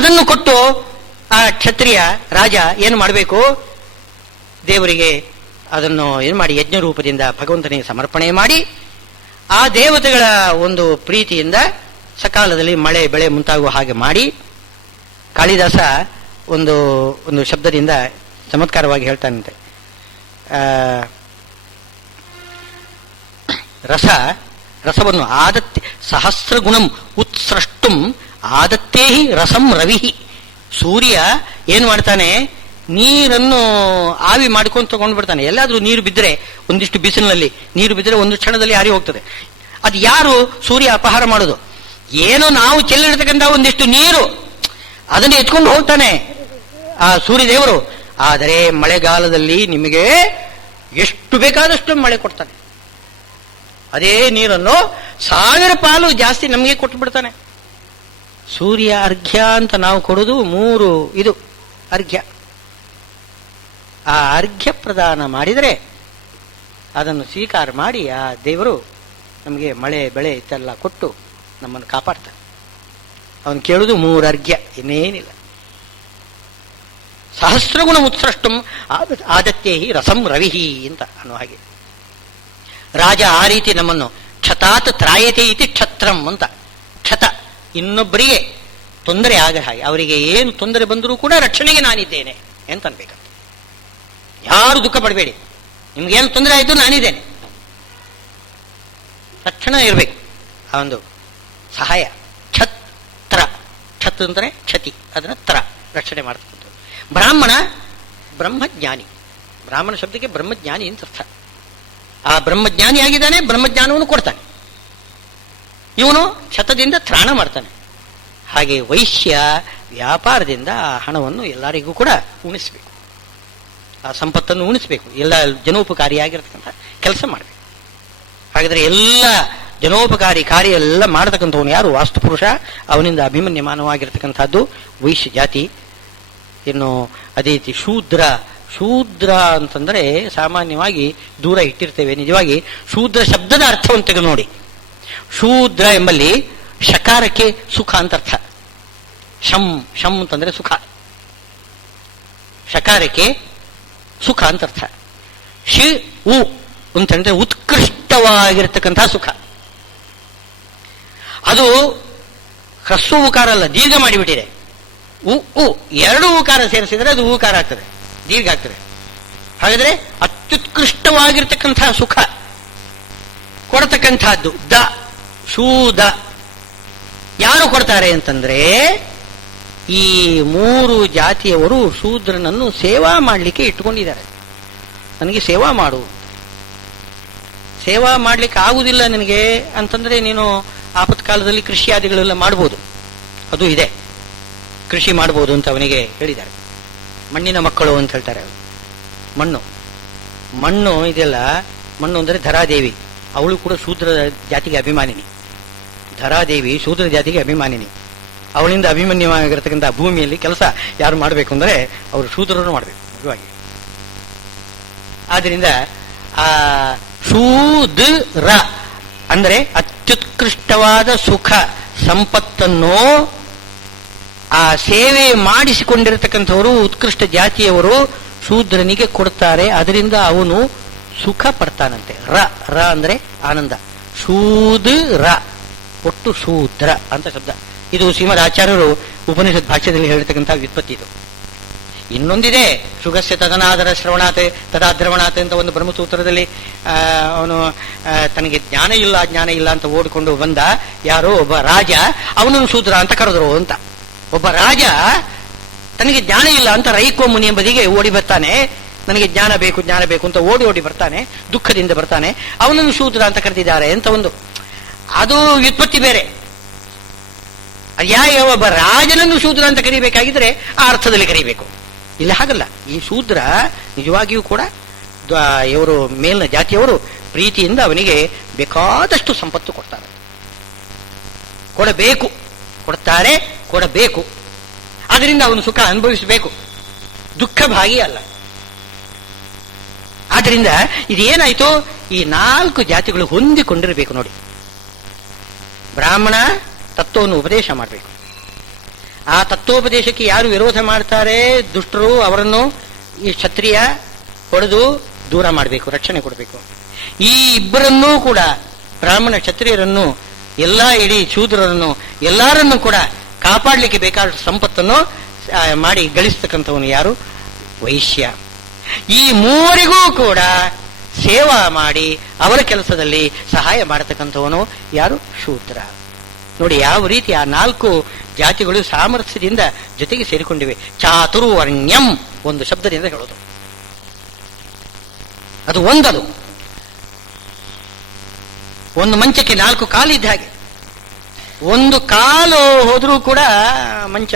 ಅದನ್ನು ಕೊಟ್ಟು ಆ ಕ್ಷತ್ರಿಯ ರಾಜ ಏನು ಮಾಡಬೇಕು, ದೇವರಿಗೆ ಅದನ್ನು ಏನು ಮಾಡಿ ಯಜ್ಞ ರೂಪದಿಂದ ಭಗವಂತನಿಗೆ ಸಮರ್ಪಣೆ ಮಾಡಿ, ಆ ದೇವತೆಗಳ ಒಂದು ಪ್ರೀತಿಯಿಂದ ಸಕಾಲದಲ್ಲಿ ಮಳೆ ಬೆಳೆ ಮುಂತಾಗುವ ಹಾಗೆ ಮಾಡಿ. ಕಾಳಿದಾಸ ಒಂದು ಒಂದು ಶಬ್ದದಿಂದ ಚಮತ್ಕಾರವಾಗಿ ಹೇಳ್ತಾನಂತೆ, ರಸವನ್ನು ಆದತ್ತೆ ಸಹಸ್ರ ಗುಣಂ ಉತ್ಸೃಷ್ಟುಂ ಆದತ್ತೇ ರಸಂ ರವಿಹಿ. ಸೂರ್ಯ ಏನು ಮಾಡ್ತಾನೆ, ನೀರನ್ನು ಆವಿ ಮಾಡ್ಕೊಂಡು ತಗೊಂಡು ಬಿಡ್ತಾನೆ. ಎಲ್ಲಾದ್ರೂ ನೀರು ಬಿದ್ದರೆ, ಒಂದಿಷ್ಟು ಬಿಸಿಲಿನಲ್ಲಿ ನೀರು ಬಿದ್ದರೆ ಒಂದು ಕ್ಷಣದಲ್ಲಿ ಹಾರಿ ಹೋಗ್ತದೆ. ಅದು ಯಾರು ಸೂರ್ಯ ಅಪಹಾರ ಮಾಡೋದು? ಏನೋ ನಾವು ಚೆಲ್ಲಿಡ್ತಕ್ಕಂಥ ಒಂದಿಷ್ಟು ನೀರು ಅದನ್ನು ಎತ್ಕೊಂಡು ಹೋಗ್ತಾನೆ ಆ ಸೂರ್ಯದೇವರು. ಆದರೆ ಮಳೆಗಾಲದಲ್ಲಿ ನಿಮಗೆ ಎಷ್ಟು ಬೇಕಾದಷ್ಟು ಮಳೆ ಕೊಡ್ತಾನೆ. ಅದೇ ನೀರನ್ನು 1000 ಪಾಲು ಜಾಸ್ತಿ ನಮಗೆ ಕೊಟ್ಟು ಬಿಡ್ತಾನೆ. ಸೂರ್ಯ ಅರ್ಘ್ಯ ಅಂತ ನಾವು ಕೊಡೋದು 3 ಇದು ಅರ್ಘ್ಯ. ಆ ಅರ್ಘ್ಯ ಪ್ರದಾನ ಮಾಡಿದರೆ ಅದನ್ನು ಸ್ವೀಕಾರ ಮಾಡಿ ಆ ದೇವರು ನಮಗೆ ಮಳೆ ಬೆಳೆ ಇತ್ತೆಲ್ಲ ಕೊಟ್ಟು ನಮ್ಮನ್ನು ಕಾಪಾಡ್ತಾನೆ. ಅವನು ಕೇಳುವುದು 3 ಅರ್ಘ್ಯ, ಇನ್ನೇನಿಲ್ಲ. ಸಹಸ್ರಗುಣ ಉತ್ಸೃಷ್ಟಂ ಆದತ್ತೇ ರಸಂ ರವಿಹಿ ಅಂತ ಅನ್ನೋ ಹಾಗೆ ರಾಜ ಆ ರೀತಿ ನಮ್ಮನ್ನು ಕ್ಷತಾತ್ ತ್ರಾಯತೆ ಇತಿ ಕ್ಷತ್ರಂ ಅಂತ. ಕ್ಷತ ಇನ್ನೊಬ್ಬರಿಗೆ ತೊಂದರೆ ಆಗ ಹಾಗೆ, ಅವರಿಗೆ ಏನು ತೊಂದರೆ ಬಂದರೂ ಕೂಡ ರಕ್ಷಣೆಗೆ ನಾನಿದ್ದೇನೆ ಅಂತ ಅನ್ಬೇಕಂತ. ಯಾರು ದುಃಖ ಪಡಬೇಡಿ, ನಿಮ್ಗೇನು ತೊಂದರೆ ಆಯಿತು ನಾನಿದ್ದೇನೆ, ತಕ್ಷಣ ಇರಬೇಕು ಆ ಒಂದು ಸಹಾಯ. ಛತ್ರ, ಛತ್ ಅಂದರೆ ಕ್ಷತಿ, ಅದನ್ನ ತ್ರ ರಕ್ಷಣೆ ಮಾಡ್ತಕ್ಕಂಥ ಬ್ರಾಹ್ಮಣ ಬ್ರಹ್ಮಜ್ಞಾನಿ. ಬ್ರಾಹ್ಮಣ ಶಬ್ದಕ್ಕೆ ಬ್ರಹ್ಮಜ್ಞಾನಿ ಅಂತ ಅರ್ಥ. ಆ ಬ್ರಹ್ಮಜ್ಞಾನಿ ಆಗಿದ್ದಾನೆ, ಬ್ರಹ್ಮಜ್ಞಾನವನ್ನು ಕೊಡ್ತಾನೆ. ಇವನು ಛತದಿಂದ ತ್ರಾಣ ಮಾಡ್ತಾನೆ. ಹಾಗೆ ವೈಶ್ಯ ವ್ಯಾಪಾರದಿಂದ ಆ ಹಣವನ್ನು ಎಲ್ಲರಿಗೂ ಕೂಡ ಉಣಿಸ್ಬೇಕು, ಆ ಸಂಪತ್ತನ್ನು ಉಣಿಸ್ಬೇಕು, ಎಲ್ಲ ಜನೋಪಕಾರಿಯಾಗಿರ್ತಕ್ಕಂಥ ಕೆಲಸ ಮಾಡಬೇಕು. ಹಾಗಾದ್ರೆ ಎಲ್ಲ ಜನೋಪಕಾರಿ ಕಾರ್ಯ ಎಲ್ಲ ಮಾಡತಕ್ಕಂಥವನು ಯಾರು? ವಾಸ್ತುಪುರುಷ. ಅವನಿಂದ ಅಭಿಮನ್ಯಮಾನವಾಗಿರ್ತಕ್ಕಂಥದ್ದು ವೈಶ್ಯ ಜಾತಿ. ಇನ್ನು ಅದೇ ರೀತಿ ಶೂದ್ರ. ಶೂದ್ರ ಅಂತಂದ್ರೆ ಸಾಮಾನ್ಯವಾಗಿ ದೂರ ಇಟ್ಟಿರ್ತೇವೆ. ನಿಜವಾಗಿ ಶೂದ್ರ ಶಬ್ದದ ಅರ್ಥವನ್ನು ತೆಗೆದು ನೋಡಿ. ಶೂದ್ರ ಎಂಬಲ್ಲಿ ಶಕಾರಕ್ಕೆ ಸುಖ ಅಂತ ಅರ್ಥ. ಶಂ ಶಂ ಅಂತಂದ್ರೆ ಸುಖ, ಶಕಾರಕ್ಕೆ ಸುಖ ಅಂತ ಅರ್ಥ. ಶಿ ಉ ಅಂತಂದ್ರೆ ಉತ್ಕೃಷ್ಟವಾಗಿರ್ತಕ್ಕಂಥ ಸುಖ. ಅದು ಹ್ರಸ್ವ ಉಕಾರ ಅಲ್ಲ, ದೀರ್ಘ ಮಾಡಿಬಿಟ್ಟಿದೆ. ಉ ಉ 2 ಉಕಾರ ಸೇರಿಸಿದರೆ ಅದು ಉಕಾರ ಆಗ್ತದೆ, ದೀರ್ಘ ಆಗ್ತದೆ. ಹಾಗಾದ್ರೆ ಅತ್ಯುತ್ಕೃಷ್ಟವಾಗಿರ್ತಕ್ಕಂಥ ಸುಖ ಕೊಡತಕ್ಕಂಥದ್ದು ದ ಶೂದ. ಯಾರು ಕೊಡ್ತಾರೆ ಅಂತಂದ್ರೆ ಈ 3 ಜಾತಿಯವರು ಶೂದ್ರನನ್ನು ಸೇವಾ ಮಾಡಲಿಕ್ಕೆ ಇಟ್ಟುಕೊಂಡಿದ್ದಾರೆ. ನನಗೆ ಸೇವಾ ಮಾಡು, ಸೇವಾ ಮಾಡ್ಲಿಕ್ಕೆ ಆಗುವುದಿಲ್ಲ ನಿನಗೆ ಅಂತಂದ್ರೆ ನೀನು ಆಪತ್ಕಾಲದಲ್ಲಿ ಕೃಷಿಯಾದಿಗಳೆಲ್ಲ ಮಾಡ್ಬೋದು, ಅದು ಇದೆ, ಕೃಷಿ ಮಾಡ್ಬೋದು ಅಂತ ಅವನಿಗೆ ಹೇಳಿದ್ದಾರೆ. ಮಣ್ಣಿನ ಮಕ್ಕಳು ಅಂತ ಹೇಳ್ತಾರೆ. ಮಣ್ಣು ಇದೆಲ್ಲ, ಮಣ್ಣು ಅಂದರೆ ಧರಾದೇವಿ, ಅವಳು ಕೂಡ ಶೂದ್ರ ಜಾತಿಗೆ ಅಭಿಮಾನಿನಿ. ಧರಾದೇವಿ ಶೂದ್ರ ಜಾತಿಗೆ ಅಭಿಮಾನಿನಿ. ಅವಳಿಂದ ಅಭಿಮನ್ಯವಾಗಿರತಕ್ಕಂಥ ಭೂಮಿಯಲ್ಲಿ ಕೆಲಸ ಯಾರು ಮಾಡಬೇಕು ಅಂದರೆ ಅವರು ಶೂದ್ರರು ಮಾಡಬೇಕು ನಿಜವಾಗಿ. ಆದ್ದರಿಂದ ಆ ಶೂದ್ರ ಅಂದರೆ ಅತ್ಯುತ್ಕೃಷ್ಟವಾದ ಸುಖ ಸಂಪತ್ತನ್ನು ಆ ಸೇವೆ ಮಾಡಿಸಿಕೊಂಡಿರತಕ್ಕಂಥವರು ಉತ್ಕೃಷ್ಟ ಜಾತಿಯವರು ಶೂದ್ರನಿಗೆ ಕೊಡ್ತಾರೆ. ಅದರಿಂದ ಅವನು ಸುಖ ಪಡ್ತಾನಂತೆ. ರ ಅಂದ್ರೆ ಆನಂದ. ಶೂದ್ರ ಒಟ್ಟು ಶೂದ್ರ ಅಂತ ಶಬ್ದ. ಇದು ಶ್ರೀಮದ್ ಆಚಾರ್ಯರು ಉಪನಿಷತ್ ಭಾಷ್ಯದಲ್ಲಿ ಹೇಳಿರ್ತಕ್ಕಂಥ ವ್ಯುತ್ಪತ್ತಿ. ಇದು ಇನ್ನೊಂದಿದೆ, ಶುಗಸ್ಯ ತದನಾದರ ಶ್ರವಣಾತೆ ತದಾದ್ರವಣಾತೆ ಅಂತ ಒಂದು ಬ್ರಹ್ಮಸೂತ್ರದಲ್ಲಿ ಅವನು ತನಗೆ ಜ್ಞಾನ ಇಲ್ಲ ಅಂತ ಓಡಿಕೊಂಡು ಬಂದ ಯಾರೋ ಒಬ್ಬ ರಾಜ, ಅವನನ್ನು ಶೂದ್ರ ಅಂತ ಕರೆದರು ಅಂತ. ಒಬ್ಬ ರಾಜ ತನಗೆ ಜ್ಞಾನ ಇಲ್ಲ ಅಂತ ರೈಕೋ ಮುನಿ ಎಂಬುದಿಗೆ ಓಡಿ ಬರ್ತಾನೆ. ನನಗೆ ಜ್ಞಾನ ಬೇಕು ಅಂತ ಓಡಿ ಬರ್ತಾನೆ, ದುಃಖದಿಂದ ಬರ್ತಾನೆ. ಅವನನ್ನು ಶೂದ್ರ ಅಂತ ಕರೆದಿದ್ದಾರೆ ಅಂತ ಒಂದು, ಅದು ವ್ಯುತ್ಪತ್ತಿ ಬೇರೆ. ಯಾವ ಒಬ್ಬ ರಾಜನನ್ನು ಶೂದ್ರ ಅಂತ ಕರಿಬೇಕಾಗಿದ್ರೆ ಆ ಅರ್ಥದಲ್ಲಿ ಕರಿಬೇಕು. ಇಲ್ಲ ಹಾಗಲ್ಲ. ಈ ಶೂದ್ರ ನಿಜವಾಗಿಯೂ ಕೂಡ ಇವರು ಮೇಲಿನ ಜಾತಿಯವರು ಪ್ರೀತಿಯಿಂದ ಅವನಿಗೆ ಬೇಕಾದಷ್ಟು ಸಂಪತ್ತು ಕೊಡ್ತಾರೆ, ಕೊಡಬೇಕು. ಅದರಿಂದ ಅವನು ಸುಖ ಅನುಭವಿಸಬೇಕು, ದುಃಖ ಭಾಗಿ ಅಲ್ಲ. ಆದ್ರಿಂದ ಇದೇನಾಯ್ತು, ಈ 4 ಜಾತಿಗಳು ಹೊಂದಿಕೊಂಡಿರಬೇಕು ನೋಡಿ. ಬ್ರಾಹ್ಮಣ ತತ್ವವನ್ನು ಉಪದೇಶ ಮಾಡಬೇಕು, ಆ ತತ್ವೋಪದೇಶಕ್ಕೆ ಯಾರು ವಿರೋಧ ಮಾಡ್ತಾರೆ ದುಷ್ಟರು, ಅವರನ್ನು ಈ ಕ್ಷತ್ರಿಯ ಹೊಡೆದು ದೂರ ಮಾಡಬೇಕು, ರಕ್ಷಣೆ ಕೊಡಬೇಕು. ಈ ಇಬ್ಬರನ್ನೂ ಕೂಡ, ಬ್ರಾಹ್ಮಣ ಕ್ಷತ್ರಿಯರನ್ನು, ಎಲ್ಲ ಇಡೀ ಶೂದ್ರರನ್ನು ಎಲ್ಲರನ್ನೂ ಕೂಡ ಕಾಪಾಡಲಿಕ್ಕೆ ಬೇಕಾದ ಸಂಪತ್ತನ್ನು ಮಾಡಿ ಗಳಿಸ್ತಕ್ಕಂಥವನು ಯಾರು? ವೈಶ್ಯ. ಈ ಮೂವರಿಗೂ ಕೂಡ ಸೇವಾ ಮಾಡಿ ಅವರ ಕೆಲಸದಲ್ಲಿ ಸಹಾಯ ಮಾಡತಕ್ಕಂಥವನು ಯಾರು? ಶೂದ್ರ. ನೋಡಿ ಯಾವ ರೀತಿ ಆ 4 ಜಾತಿಗಳು ಸಾಮರ್ಥ್ಯದಿಂದ ಜೊತೆಗೆ ಸೇರಿಕೊಂಡಿವೆ. ಚಾತುರ್ವರ್ಣ್ಯಂ ಒಂದು ಶಬ್ದದಿಂದ ಹೇಳೋದು, ಅದು ಒಂದದು. ಒಂದು ಮಂಚಕ್ಕೆ 4 ಕಾಲಿದ್ದ ಹಾಗೆ, ಒಂದು ಕಾಲು ಹೋದ್ರೂ ಕೂಡ ಮಂಚ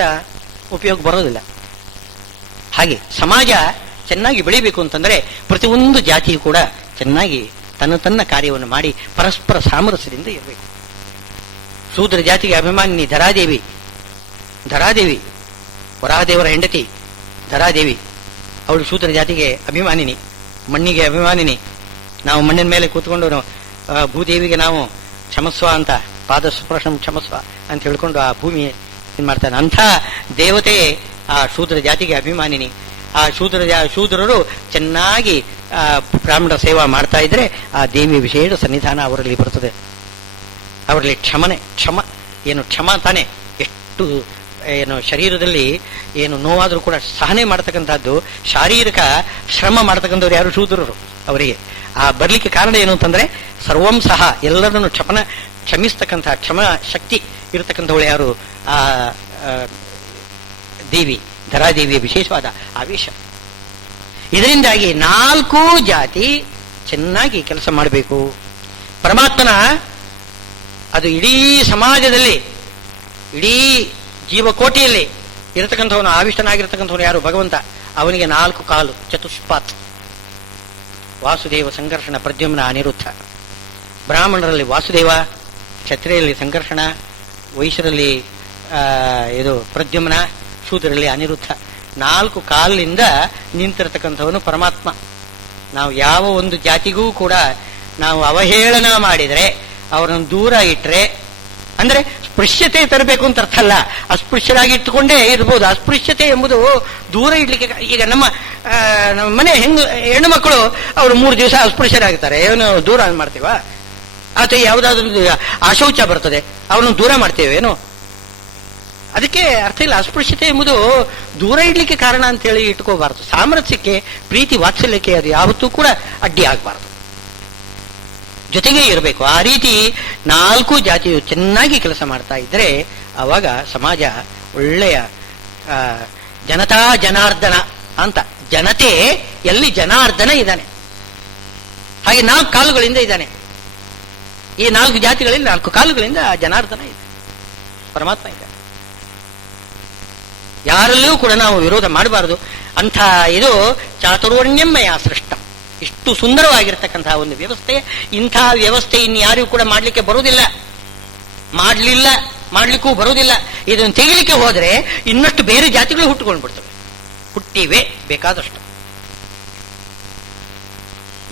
ಉಪಯೋಗ ಬರೋದಿಲ್ಲ. ಹಾಗೆ ಸಮಾಜ ಚೆನ್ನಾಗಿ ಬೆಳಿಬೇಕು ಅಂತಂದ್ರೆ ಪ್ರತಿಯೊಂದು ಜಾತಿಯು ಕೂಡ ಚೆನ್ನಾಗಿ ತನ್ನ ಕಾರ್ಯವನ್ನು ಮಾಡಿ ಪರಸ್ಪರ ಸಾಮರಸ್ಯದಿಂದ ಇರಬೇಕು. ಶೂದ್ರ ಜಾತಿಗೆ ಅಭಿಮಾನಿನಿ ಧರಾದೇವಿ. ವರಾಹದೇವರ ಹೆಂಡತಿ ಧರಾದೇವಿ, ಅವಳು ಶೂದ್ರ ಜಾತಿಗೆ ಅಭಿಮಾನಿನಿ, ಮಣ್ಣಿಗೆ ಅಭಿಮಾನಿನಿ. ನಾವು ಮಣ್ಣಿನ ಮೇಲೆ ಕೂತ್ಕೊಂಡು ಭೂದೇವಿಗೆ ನಾವು ಕ್ಷಮಸ್ವ ಅಂತ, ಪಾದ ಸ್ಪರ್ಶಂ ಕ್ಷಮಸ್ವ ಅಂತ ಹೇಳ್ಕೊಂಡು ಆ ಭೂಮಿ ಏನ್ ಮಾಡ್ತಾನೆ. ಅಂಥ ದೇವತೆ ಆ ಶೂದ್ರ ಜಾತಿಗೆ ಅಭಿಮಾನಿನಿ. ಆ ಶೂದ್ರರು ಚೆನ್ನಾಗಿ ಬ್ರಾಹ್ಮಣ ಸೇವಾ ಮಾಡ್ತಾ ಇದ್ರೆ ಆ ದೇವಿಯ ವಿಶೇಷ ಸನ್ನಿಧಾನ ಅವರಲ್ಲಿ ಬರ್ತದೆ. ಅವರಲ್ಲಿ ಕ್ಷಮ ತಾನೆ. ಎಷ್ಟು ಶರೀರದಲ್ಲಿ ನೋವಾದರೂ ಕೂಡ ಸಹನೆ ಮಾಡತಕ್ಕಂಥದ್ದು, ಶಾರೀರಿಕ ಶ್ರಮ ಮಾಡತಕ್ಕಂಥವ್ರು ಯಾರು? ಶೂದ್ರರು. ಅವರಿಗೆ ಆ ಬರ್ಲಿಕ್ಕೆ ಕಾರಣ ಏನು ಅಂತಂದ್ರೆ ಸರ್ವಂ ಸಹ ಎಲ್ಲರನ್ನು ಕ್ಷಮಿಸ್ತಕ್ಕಂಥ ಕ್ಷಮ ಶಕ್ತಿ ಇರತಕ್ಕಂಥವಳು ಯಾರು? ಆ ದೇವಿ, ಧರಾದೇವಿಯ ವಿಶೇಷವಾದ ಆವೇಶ. ಇದರಿಂದಾಗಿ 4 ಜಾತಿ ಚೆನ್ನಾಗಿ ಕೆಲಸ ಮಾಡಬೇಕು. ಪರಮಾತ್ಮನ ಅದು ಇಡೀ ಸಮಾಜದಲ್ಲಿ, ಇಡೀ ಜೀವಕೋಟಿಯಲ್ಲಿ ಇರತಕ್ಕಂಥವನು, ಆವಿಷ್ಟನಾಗಿರ್ತಕ್ಕಂಥವನು ಯಾರು? ಭಗವಂತ. ಅವನಿಗೆ 4 ಕಾಲು, ಚತುಷ್ಪಾತ್. ವಾಸುದೇವ, ಸಂಘರ್ಷಣ, ಪ್ರದ್ಯುಮ್ನ, ಅನಿರುದ್ಧ. ಬ್ರಾಹ್ಮಣರಲ್ಲಿ ವಾಸುದೇವ, ಕ್ಷತ್ರಿಯರಲ್ಲಿ ಸಂಘರ್ಷಣ, ವೈಶ್ಯರಲ್ಲಿ ಪ್ರದ್ಯುಮ್ನ, ಶೂದ್ರರಲ್ಲಿ ಅನಿರುದ್ಧ. 4 ಕಾಲಿನಿಂದ ನಿಂತಿರತಕ್ಕಂಥವನು ಪರಮಾತ್ಮ. ನಾವು ಯಾವ ಒಂದು ಜಾತಿಗೂ ಕೂಡ ನಾವು ಅವಹೇಳನ ಮಾಡಿದರೆ, ಅವರನ್ನು ದೂರ ಇಟ್ಟರೆ, ಅಂದ್ರೆ ಸ್ಪೃಶ್ಯತೆ ತರಬೇಕು ಅಂತ ಅರ್ಥ ಅಲ್ಲ, ಅಸ್ಪೃಶ್ಯರಾಗಿ ಇಟ್ಟುಕೊಂಡೇ ಇರ್ಬೋದು. ಅಸ್ಪೃಶ್ಯತೆ ಎಂಬುದು ದೂರ ಇಡ್ಲಿಕ್ಕೆ. ಈಗ ನಮ್ಮ ಮನೆ ಹೆಣ್ಣು ಮಕ್ಕಳು ಅವರು 3 ದಿವಸ ಅಸ್ಪೃಶ್ಯರಾಗ್ತಾರೆ, ಏನು ದೂರ ಮಾಡ್ತೀವ? ಅಥವಾ ಯಾವುದಾದ್ರೂ ಅಶೌಚ ಬರ್ತದೆ, ಅವನು ದೂರ ಮಾಡ್ತೇವೇನು? ಅದಕ್ಕೆ ಅರ್ಥ ಇಲ್ಲ. ಅಸ್ಪೃಶ್ಯತೆ ಎಂಬುದು ದೂರ ಇಡ್ಲಿಕ್ಕೆ ಕಾರಣ ಅಂತೇಳಿ ಇಟ್ಕೋಬಾರದು. ಸಾಮರಸ್ಯಕ್ಕೆ, ಪ್ರೀತಿ ವಾತ್ಸಲ್ಯಕ್ಕೆ ಅದು ಯಾವತ್ತೂ ಕೂಡ ಅಡ್ಡಿ ಆಗಬಾರದು, ಜೊತೆಗೆ ಇರಬೇಕು. ಆ ರೀತಿ 4 ಜಾತಿಯು ಚೆನ್ನಾಗಿ ಕೆಲಸ ಮಾಡ್ತಾ ಇದ್ರೆ ಆವಾಗ ಸಮಾಜ ಒಳ್ಳೆಯ ಜನತಾ ಜನಾರ್ದನ ಅಂತ. ಜನತೆ ಎಲ್ಲಿ ಜನಾರ್ದನ ಇದ್ದಾನೆ, ಹಾಗೆ 4 ಕಾಲುಗಳಿಂದ ಇದ್ದಾನೆ. ಈ 4 ಜಾತಿಗಳಲ್ಲಿ 4 ಕಾಲುಗಳಿಂದ ಜನಾರ್ದನ ಇದೆ, ಪರಮಾತ್ಮ ಇದ್ದಾನೆ. ಯಾರಲ್ಲೂ ಕೂಡ ನಾವು ವಿರೋಧ ಮಾಡಬಾರದು. ಅಂಥ ಇದು ಚಾತುರ್ವರ್ಣ್ಯಮಯ ಸೃಷ್ಟ. ಇಷ್ಟು ಸುಂದರವಾಗಿರ್ತಕ್ಕಂತಹ ಒಂದು ವ್ಯವಸ್ಥೆ, ಇಂಥ ವ್ಯವಸ್ಥೆ ಇನ್ಯಾರಿಗೂ ಕೂಡ ಮಾಡಲಿಕ್ಕೆ ಬರುವುದಿಲ್ಲ, ಮಾಡ್ಲಿಕ್ಕೂ ಬರುವುದಿಲ್ಲ. ಇದನ್ನು ತೆಗಿಲಿಕ್ಕೆ ಹೋದ್ರೆ ಇನ್ನಷ್ಟು ಬೇರೆ ಜಾತಿಗಳು ಹುಟ್ಟುಕೊಂಡ್ಬಿಡ್ತವೆ, ಹುಟ್ಟಿವೆ ಬೇಕಾದಷ್ಟು.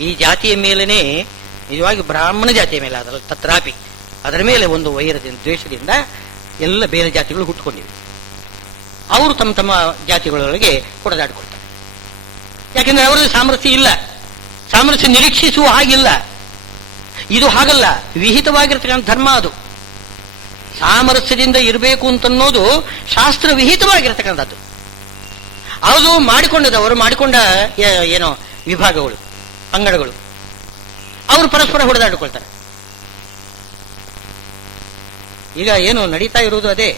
ಈ ಜಾತಿಯ ಮೇಲೇನೆ, ನಿಜವಾಗಿ ಬ್ರಾಹ್ಮಣ ಜಾತಿಯ ಮೇಲೆ ಅದರ ತತ್ರಾಪಿ ಅದರ ಮೇಲೆ ಒಂದು ವೈರದಿಂದ, ದ್ವೇಷದಿಂದ ಎಲ್ಲ ಬೇರೆ ಜಾತಿಗಳು ಹುಟ್ಟುಕೊಂಡಿವೆ. ಅವರು ತಮ್ಮ ಜಾತಿಗಳೊಳಗೆ ಹೊಡೆದಾಡಿಕೊಳ್ತಾರೆ. ಯಾಕೆಂದ್ರೆ ಅವರಲ್ಲಿ ಸಾಮರ್ಥ್ಯ ಇಲ್ಲ, ಸಾಮರ್ಥ್ಯ ನಿರೀಕ್ಷಿಸುವ ಹಾಗಿಲ್ಲ. ಇದು ಹಾಗಲ್ಲ, ವಿಹಿತವಾಗಿರ್ತಕ್ಕಂಥ ಧರ್ಮ ಅದು. ಸಾಮರಸ್ಯದಿಂದ ಇರಬೇಕು ಅಂತನ್ನೋದು ಶಾಸ್ತ್ರ ವಿಹಿತವಾಗಿರ್ತಕ್ಕಂಥದ್ದು. ಅದು ಮಾಡಿಕೊಂಡ ಏನೋ ವಿಭಾಗಗಳು, ಪಂಗಡಗಳು, ಅವರು ಪರಸ್ಪರ ಹೊಡೆದಾಡಿಕೊಳ್ತಾರೆ. ಈಗ ಏನು ನಡೀತಾ ಇರುವುದು ಅದೇ.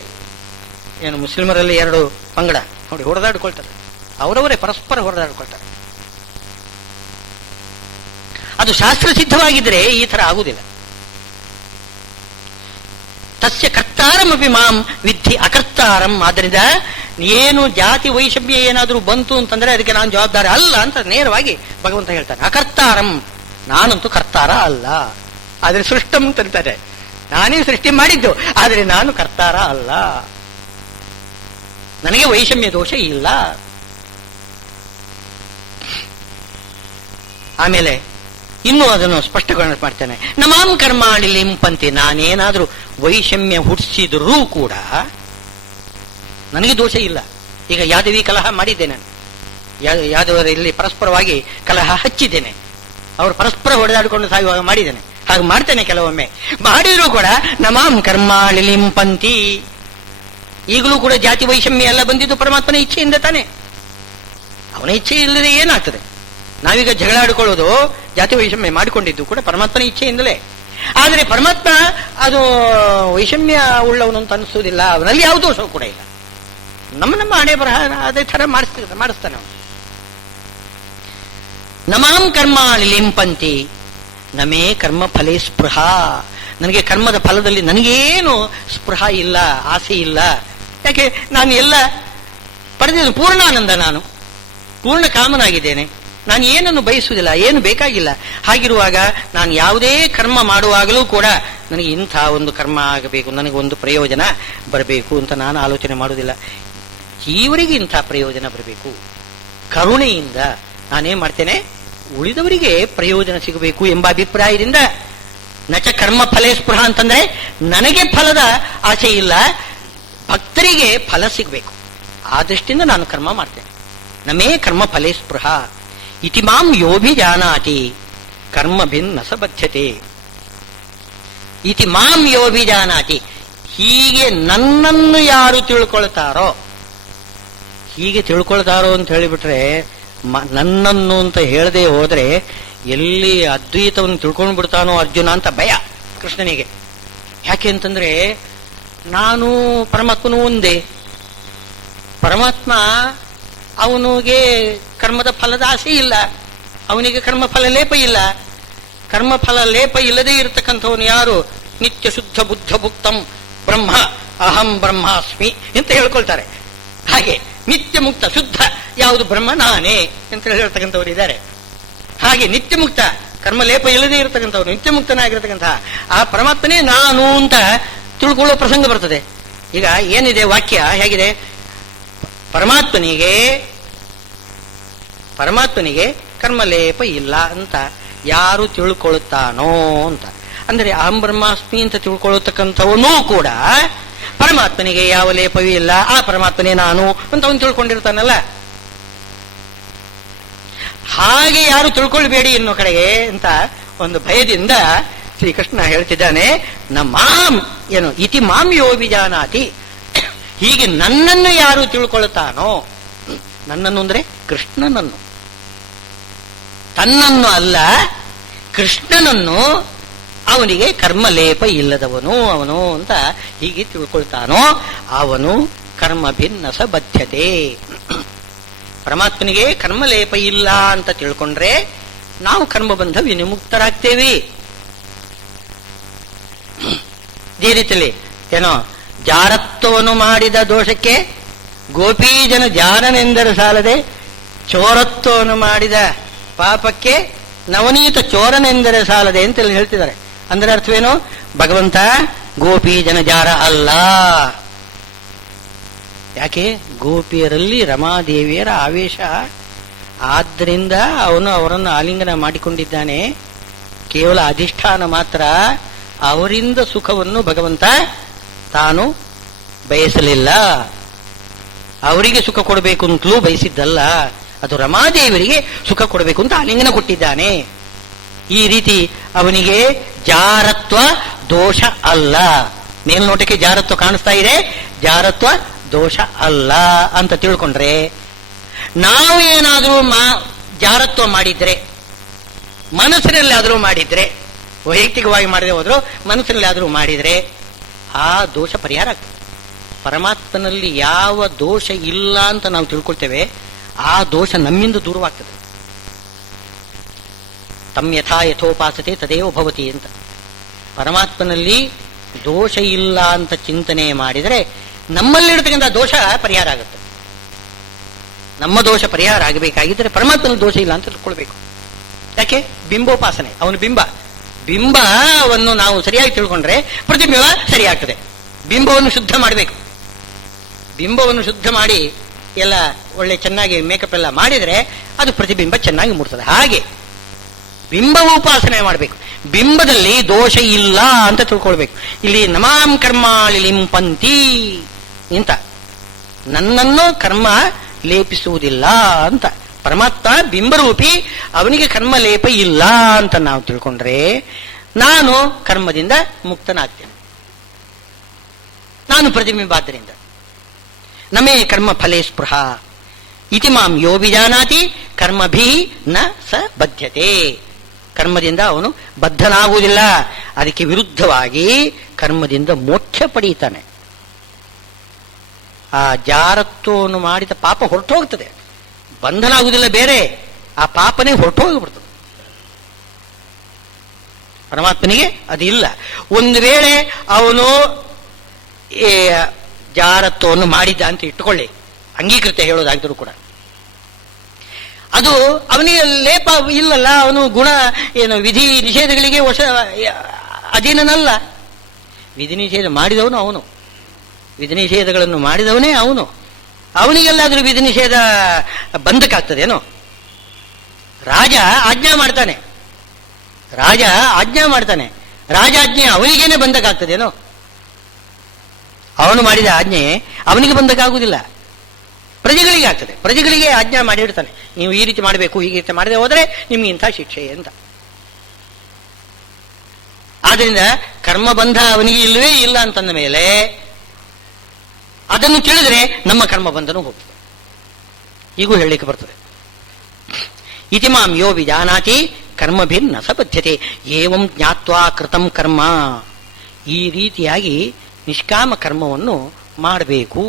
ಏನು ಮುಸ್ಲಿಮರಲ್ಲಿ 2 ಪಂಗಡ ನೋಡಿ ಹೊಡೆದಾಡಿಕೊಳ್ತಾರೆ, ಅವರವರೇ ಪರಸ್ಪರ ಹೊಡೆದಾಡಿಕೊಳ್ತಾರೆ. ಅದು ಶಾಸ್ತ್ರ ಸಿದ್ಧವಾಗಿದ್ರೆ ಈ ತರ ಆಗುವುದಿಲ್ಲ. ತಸ್ಯ ಕರ್ತಾರಮಪಿ ಮಾಂ ವಿದ್ಧಿ ಅಕರ್ತಾರಂ. ಆದ್ದರಿಂದ ಏನು ಜಾತಿ ವೈಷಮ್ಯ ಏನಾದರೂ ಬಂತು ಅಂತಂದ್ರೆ ಅದಕ್ಕೆ ನಾನು ಜವಾಬ್ದಾರಿ ಅಲ್ಲ ಅಂತ ನೇರವಾಗಿ ಭಗವಂತ ಹೇಳ್ತಾನೆ. ಅಕರ್ತಾರಂ, ನಾನಂತೂ ಕರ್ತಾರ ಅಲ್ಲ. ಆದ್ರೆ ಸೃಷ್ಟಂ ಅಂತಾರೆ, ನಾನೇ ಸೃಷ್ಟಿ ಮಾಡಿದ್ದು, ಆದರೆ ನಾನು ಕರ್ತಾರ ಅಲ್ಲ, ನನಗೆ ವೈಷಮ್ಯ ದೋಷ ಇಲ್ಲ. ಆಮೇಲೆ ಇನ್ನೂ ಅದನ್ನು ಸ್ಪಷ್ಟಗೊಳಿಸಿ ಮಾಡ್ತೇನೆ. ನಮಾಂ ಕರ್ಮಾಣಿ ಲಿಂಪಂತಿ, ನಾನೇನಾದ್ರೂ ವೈಷಮ್ಯ ಹುಟ್ಟಿಸಿದರೂ ಕೂಡ ನನಗೆ ದೋಷ ಇಲ್ಲ. ಈಗ ಯಾದವಿ ಕಲಹ ಮಾಡಿದ್ದೇನೆ, ಯಾದವರ ಇಲ್ಲಿ ಪರಸ್ಪರವಾಗಿ ಕಲಹ ಹಚ್ಚಿದ್ದೇನೆ, ಅವರು ಪರಸ್ಪರ ಹೊಡೆದಾಡಿಕೊಂಡು ಸಾಯುವಾಗ ಮಾಡಿದ್ದೇನೆ. ಹಾಗೆ ಮಾಡ್ತೇನೆ ಕೆಲವೊಮ್ಮೆ. ಮಾಡಿದ್ರು ಕೂಡ ನಮಾಂ ಕರ್ಮಾಣಿ ಲಿಂಪಂತಿ. ಈಗಲೂ ಕೂಡ ಜಾತಿ ವೈಷಮ್ಯ ಎಲ್ಲ ಬಂದಿದ್ದು ಪರಮಾತ್ಮನ ಇಚ್ಛೆಯಿಂದ ತಾನೆ. ಅವನ ಇಚ್ಛೆ ಇಲ್ಲದೆ ಏನಾಗ್ತದೆ? ನಾವೀಗ ಜಗಳ ಆಡಿಕೊಳ್ಳೋದು ಜಾತಿ ವೈಷಮ್ಯ ಮಾಡಿಕೊಂಡಿದ್ದು ಕೂಡ ಪರಮಾತ್ಮನ ಇಚ್ಛೆಯಿಂದಲೇ. ಆದರೆ ಪರಮಾತ್ಮ ಅದು ವೈಷಮ್ಯ ಉಳ್ಳವನು ಅಂತ ಅನಿಸುವುದಿಲ್ಲ, ಅವನಲ್ಲಿ ಯಾವ ದೋಷವೂ ಕೂಡ ಇಲ್ಲ. ನಮ್ಮ ಹಣೆ ಬರಹ ಅದೇ ಥರ ಮಾಡಿಸ್ತಾನೆ ಅವನು. ನಮಾಂ ಕರ್ಮಾಣಿ ಲಿಂಪಂತಿ ನಮೇ ಕರ್ಮ ಫಲೇ ಸ್ಪೃಹ. ನನಗೆ ಕರ್ಮದ ಫಲದಲ್ಲಿ ನನಗೇನು ಸ್ಪೃಹ ಇಲ್ಲ, ಆಸೆ ಇಲ್ಲ. ಯಾಕೆ? ನಾನು ಎಲ್ಲ ಪಡೆದ ಪೂರ್ಣಾನಂದ, ನಾನು ಪೂರ್ಣ ಕಾಮನಾಗಿದ್ದೇನೆ. ನಾನು ಏನನ್ನು ಬಯಸುವುದಿಲ್ಲ, ಏನು ಬೇಕಾಗಿಲ್ಲ. ಹಾಗಿರುವಾಗ ನಾನು ಯಾವುದೇ ಕರ್ಮ ಮಾಡುವಾಗಲೂ ಕೂಡ ನನಗೆ ಇಂಥ ಒಂದು ಕರ್ಮ ಆಗಬೇಕು, ನನಗೆ ಒಂದು ಪ್ರಯೋಜನ ಬರಬೇಕು ಅಂತ ನಾನು ಆಲೋಚನೆ ಮಾಡುವುದಿಲ್ಲ. ಜೀವರಿಗೆ ಇಂಥ ಪ್ರಯೋಜನ ಬರಬೇಕು. ಕರುಣೆಯಿಂದ ನಾನೇನ್ ಮಾಡ್ತೇನೆ, ಉಳಿದವರಿಗೆ ಪ್ರಯೋಜನ ಸಿಗಬೇಕು ಎಂಬ ಅಭಿಪ್ರಾಯದಿಂದ. ನಚ ಕರ್ಮ ಫಲೇ ಸ್ಪೃಹ ಅಂತಂದ್ರೆ ನನಗೆ ಫಲದ ಆಸೆ ಇಲ್ಲ, ಭಕ್ತರಿಗೆ ಫಲ ಸಿಗಬೇಕು, ಆ ದೃಷ್ಟಿಯಿಂದ ನಾನು ಕರ್ಮ ಮಾಡ್ತೇನೆ. ನಮೇ ಕರ್ಮ ಫಲೇ ಸ್ಪೃಹ ಇತಿ ಮಾಂ ಯೋಭಿಜಾನಾತಿ ಕರ್ಮಭಿನ್ನ ಸ ಬದ್ಧತೆ. ಇತಿ ಮಾಂ ಯೋಭಿಜಾನಾತಿ, ಹೀಗೆ ನನ್ನನ್ನು ಯಾರು ತಿಳ್ಕೊಳ್ತಾರೋ, ಹೀಗೆ ತಿಳ್ಕೊಳ್ತಾರೋ ಅಂತ ಹೇಳಿಬಿಟ್ರೆ, ನನ್ನನ್ನು ಅಂತ ಹೇಳದೆ ಹೋದ್ರೆ ಎಲ್ಲಿ ಅದ್ವೈತವನ್ನು ತಿಳ್ಕೊಂಡು ಬಿಡ್ತಾನೋ ಅರ್ಜುನ ಅಂತ ಭಯ ಕೃಷ್ಣನಿಗೆ. ಯಾಕೆ ಅಂತಂದ್ರೆ ನಾನು ಪರಮಾತ್ಮನು ಒಂದೇ. ಪರಮಾತ್ಮ ಅವನಿಗೆ ಕರ್ಮದ ಫಲದ ಆಸೆ ಇಲ್ಲ, ಅವನಿಗೆ ಕರ್ಮಫಲ ಲೇಪ ಇಲ್ಲ. ಕರ್ಮಫಲ ಲೇಪ ಇಲ್ಲದೆ ಇರತಕ್ಕಂಥವನು ಯಾರು? ನಿತ್ಯ ಶುದ್ಧ ಬುದ್ಧ ಭುಕ್ತಂ ಬ್ರಹ್ಮ ಅಹಂ ಬ್ರಹ್ಮಾಸ್ಮಿ ಅಂತ ಹೇಳ್ಕೊಳ್ತಾರೆ. ಹಾಗೆ ನಿತ್ಯ ಮುಕ್ತ ಶುದ್ಧ ಯಾವುದು? ಬ್ರಹ್ಮ ನಾನೇ ಅಂತ ಹೇಳ್ತಕ್ಕಂಥವ್ರು ಇದ್ದಾರೆ. ಹಾಗೆ ನಿತ್ಯ ಮುಕ್ತ, ಕರ್ಮ ಲೇಪ ಇಲ್ಲದೆ ಇರತಕ್ಕಂಥವ್ರು, ನಿತ್ಯ ಮುಕ್ತನಾಗಿರ್ತಕ್ಕಂಥ ಆ ಪರಮಾತ್ಮನೇ ನಾನು ಅಂತ ತಿಳ್ಕೊಳ್ಳೋ ಪ್ರಸಂಗ ಬರ್ತದೆ. ಈಗ ಏನಿದೆ ವಾಕ್ಯ ಹೇಗಿದೆ? ಪರಮಾತ್ಮನಿಗೆ ಕರ್ಮಲೇಪ ಇಲ್ಲ ಅಂತ ಯಾರು ತಿಳ್ಕೊಳ್ತಾನೋ ಅಂತ ಅಂದ್ರೆ ಅಹಂ ಬ್ರಹ್ಮಾಸ್ಮಿ ಅಂತ ತಿಳ್ಕೊಳ್ಳತಕ್ಕಂಥವನೂ ಕೂಡ ಪರಮಾತ್ಮನಿಗೆ ಯಾವ ಲೇಪವೂ ಇಲ್ಲ, ಆ ಪರಮಾತ್ಮನೇ ನಾನು ಅಂತ ಅವನು ತಿಳ್ಕೊಂಡಿರ್ತಾನಲ್ಲ. ಹಾಗೆ ಯಾರು ತಿಳ್ಕೊಳ್ಬೇಡಿ ಎನ್ನೋ ಕಡೆಗೆ ಅಂತ ಒಂದು ಭಯದಿಂದ ಶ್ರೀಕೃಷ್ಣ ಹೇಳ್ತಿದ್ದಾನೆ. ಮಾಂ ಏನು ಇತಿ ಮಾಂ ಯೋ ವಿಜಾನಾತಿ, ಹೀಗೆ ನನ್ನನ್ನು ಯಾರು ತಿಳ್ಕೊಳ್ತಾನೋ, ನನ್ನನ್ನು ಅಂದ್ರೆ ಕೃಷ್ಣನನ್ನು, ತನ್ನನ್ನು ಅಲ್ಲ ಕೃಷ್ಣನನ್ನು, ಅವನಿಗೆ ಕರ್ಮಲೇಪ ಇಲ್ಲದವನು ಅವನು ಅಂತ ಹೀಗೆ ತಿಳ್ಕೊಳ್ತಾನೋ ಅವನು ಕರ್ಮ ಭಿನ್ನ ಸ ಬದ್ಧತೆ. ಪರಮಾತ್ಮನಿಗೆ ಕರ್ಮಲೇಪ ಇಲ್ಲ ಅಂತ ತಿಳ್ಕೊಂಡ್ರೆ ನಾವು ಕರ್ಮಬಂಧ ವಿನಿಮುಕ್ತರಾಗ್ತೇವೆ. ಇದೇ ರೀತಿಯಲ್ಲಿ ಏನೋ ಜಾರತ್ವವನ್ನು ಮಾಡಿದ ದೋಷಕ್ಕೆ ಗೋಪೀಜನ ಜಾರನೆಂದರೆ ಸಾಲದೆ, ಚೋರತ್ವವನ್ನು ಮಾಡಿದ ಪಾಪಕ್ಕೆ ನವನೀತ ಚೋರನೆಂದರೆ ಸಾಲದೆ ಅಂತ ಹೇಳ್ತಿದ್ದಾರೆ. ಅಂದ್ರೆ ಅರ್ಥವೇನು? ಭಗವಂತ ಗೋಪೀಜನ ಜಾರ ಅಲ್ಲ. ಯಾಕೆ? ಗೋಪಿಯರಲ್ಲಿ ರಮಾದೇವಿಯರ ಆವೇಶ, ಆದ್ದರಿಂದ ಅವನು ಅವರನ್ನು ಆಲಿಂಗನ ಮಾಡಿಕೊಂಡಿದ್ದಾನೆ. ಕೇವಲ ಅಧಿಷ್ಠಾನ ಮಾತ್ರ, ಅವರಿಂದ ಸುಖವನ್ನು ಭಗವಂತ ತಾನು ಬಯಸಲಿಲ್ಲ. ಅವರಿಗೆ ಸುಖ ಕೊಡಬೇಕು ಅಂತಲೂ ಬಯಸಿದ್ದಲ್ಲ, ಅದು ರಮಾದೇವಿಯರಿಗೆ ಸುಖ ಕೊಡಬೇಕು ಅಂತ ಆಲಿಂಗನ ಕೊಟ್ಟಿದ್ದಾನೆ. ಈ ರೀತಿ ಅವನಿಗೆ ಜಾರತ್ವ ದೋಷ ಅಲ್ಲ. ಮೇಲ್ನೋಟಕ್ಕೆ ಜಾರತ್ವ ಕಾಣಿಸ್ತಾ ಇದೆ, ಜಾರತ್ವ ದೋಷ ಅಲ್ಲ ಅಂತ ತಿಳ್ಕೊಂಡ್ರೆ, ನಾವು ಏನಾದರೂ ಜಾರತ್ವ ಮಾಡಿದ್ರೆ, ಮನಸ್ಸಿನಲ್ಲಿ ಆದರೂ ಮಾಡಿದ್ರೆ, ವೈಯಕ್ತಿಕವಾಗಿ ಮಾಡದೆ ಹೋದ್ರು ಮನಸ್ಸಿನಲ್ಲಿ ಆದರೂ ಮಾಡಿದ್ರೆ ಆ ದೋಷ ಪರಿಹಾರ ಆಗ್ತದೆ. ಪರಮಾತ್ಮನಲ್ಲಿ ಯಾವ ದೋಷ ಇಲ್ಲ ಅಂತ ನಾವು ತಿಳ್ಕೊಳ್ತೇವೆ, ಆ ದೋಷ ನಮ್ಮಿಂದ ದೂರವಾಗ್ತದೆ. ತಮ್ ಯಥಾ ಯಥೋಪಾಸತೆ ತದೇವ ಭವತಿ ಅಂತ. ಪರಮಾತ್ಮನಲ್ಲಿ ದೋಷ ಇಲ್ಲ ಅಂತ ಚಿಂತನೆ ಮಾಡಿದರೆ ನಮ್ಮಲ್ಲಿರ್ತಕ್ಕಂಥ ದೋಷ ಪರಿಹಾರ ಆಗುತ್ತೆ. ನಮ್ಮ ದೋಷ ಪರಿಹಾರ ಆಗಬೇಕಾಗಿದ್ದರೆ ಪರಮಾತ್ಮನಲ್ಲಿ ದೋಷ ಇಲ್ಲ ಅಂತ ತಿಳ್ಕೊಳ್ಬೇಕು. ಯಾಕೆ? ಬಿಂಬೋಪಾಸನೆ, ಅವನು ಬಿಂಬವನ್ನು ನಾವು ಸರಿಯಾಗಿ ತಿಳ್ಕೊಂಡ್ರೆ ಪ್ರತಿಬಿಂಬ ಸರಿಯಾಗ್ತದೆ. ಬಿಂಬವನ್ನು ಶುದ್ಧ ಮಾಡಬೇಕು. ಬಿಂಬವನ್ನು ಶುದ್ಧ ಮಾಡಿ ಎಲ್ಲ ಒಳ್ಳೆ ಚೆನ್ನಾಗಿ ಮೇಕಪ್ ಎಲ್ಲ ಮಾಡಿದರೆ ಅದು ಪ್ರತಿಬಿಂಬ ಚೆನ್ನಾಗಿ ಮೂಡ್ತದೆ. ಹಾಗೆ ಬಿಂಬ ಉಪಾಸನೆ ಮಾಡಬೇಕು. ಬಿಂಬದಲ್ಲಿ ದೋಷ ಇಲ್ಲ ಅಂತ ತಿಳ್ಕೊಳ್ಬೇಕು. ಇಲ್ಲಿ ನಮಾಂ ಕರ್ಮಾಳಿ ಲಿಂಪಂತಿ ಅಂತ ನನ್ನನ್ನು ಕರ್ಮ ಲೇಪಿಸುವುದಿಲ್ಲ ಅಂತ. ಪರಮಾತ್ಮ ಬಿಂಬರೂಪಿ, ಅವನಿಗೆ ಕರ್ಮ ಲೇಪ ಇಲ್ಲ ಅಂತ ನಾವು ತಿಳ್ಕೊಂಡ್ರೆ ನಾನು ಕರ್ಮದಿಂದ ಮುಕ್ತನಾಗ್ತೇನೆ. ನಾನು ಪ್ರತಿಬಿಂಬಾದ್ದರಿಂದ ನಮೇ ಕರ್ಮ ಫಲೇ ಸ್ಪೃಹ ಇತಿ ಮಾಂ ಯೋ ವಿಜಾನಾತಿ ಕರ್ಮಭಿ ನ ಸ ಬದ್ಧತೆ. ಕರ್ಮದಿಂದ ಅವನು ಬದ್ಧನಾಗುವುದಿಲ್ಲ, ಅದಕ್ಕೆ ವಿರುದ್ಧವಾಗಿ ಕರ್ಮದಿಂದ ಮೋಕ್ಷ ಪಡೆಯುತ್ತಾನೆ. ಆ ಜಾರತ್ವವನ್ನು ಮಾಡಿದ ಪಾಪ ಹೊರಟು ಹೋಗ್ತದೆ, ಬಂಧನ ಆಗುವುದಿಲ್ಲ, ಬೇರೆ ಆ ಪಾಪನೇ ಹೊರಟು ಹೋಗಿಬಿಡ್ತದೆ. ಪರಮಾತ್ಮನಿಗೆ ಅದಿಲ್ಲ. ಒಂದು ವೇಳೆ ಅವನು ಜಾರತ್ವವನ್ನು ಮಾಡಿದ್ದ ಅಂತ ಇಟ್ಟುಕೊಳ್ಳಿ, ಅಂಗೀಕೃತ ಹೇಳೋದಾಗಿದ್ರು ಕೂಡ ಅದು ಅವನಿಗೆ ಲೇಪ ಇಲ್ಲಲ್ಲ, ಅವನು ಗುಣ ಏನು ವಿಧಿ ನಿಷೇಧಗಳಿಗೆ ಅಧೀನನಲ್ಲ. ವಿಧಿ ನಿಷೇಧ ಮಾಡಿದವನು ಅವನು, ವಿಧಿ ನಿಷೇಧಗಳನ್ನು ಮಾಡಿದವನೇ ಅವನು. ಅವನಿಗೆಲ್ಲಾದ್ರೂ ವಿಧಿ ನಿಷೇಧ ಬಂಧಕ್ಕಾಗ್ತದೇನೋ? ರಾಜ ಆಜ್ಞಾ ಮಾಡ್ತಾನೆ, ರಾಜಾಜ್ಞೆ ಅವನಿಗೇನೆ ಬಂಧಕ್ಕಾಗ್ತದೇನೋ? ಅವನು ಮಾಡಿದ ಆಜ್ಞೆ ಅವನಿಗೆ ಬಂಧಕ್ಕಾಗುವುದಿಲ್ಲ, ಪ್ರಜೆಗಳಿಗೆ ಆಗ್ತದೆ. ಪ್ರಜೆಗಳಿಗೆ ಆಜ್ಞಾ ಮಾಡಿರ್ತಾನೆ, ನೀವು ಈ ರೀತಿ ಮಾಡಬೇಕು, ಈ ರೀತಿ ಮಾಡದೆ ಹೋದರೆ ನಿಮ್ಗೆ ಇಂಥ ಶಿಕ್ಷೆ ಅಂತ. ಆದ್ರಿಂದ ಕರ್ಮಬಂಧ ಅವನಿಗೆ ಇಲ್ಲವೇ ಇಲ್ಲ ಅಂತಂದ ಮೇಲೆ ಅದನ್ನು ತಿಳಿದ್ರೆ ನಮ್ಮ ಕರ್ಮಬಂಧನೂ ಹೋಗ್ತದೆ. ಈಗೂ ಹೇಳಲಿಕ್ಕೆ ಬರ್ತದೆ. ಇತಿ ಮಾಂ ಯೋ ವಿಜಾನಾತಿ ಕರ್ಮಭಿನ್ನ ಸ ಬದ್ಧತೆ ಏವಂ ಜ್ಞಾತ್ವಾ ಕೃತಂ ಕರ್ಮ. ಈ ರೀತಿಯಾಗಿ ನಿಷ್ಕಾಮ ಕರ್ಮವನ್ನು ಮಾಡಬೇಕು.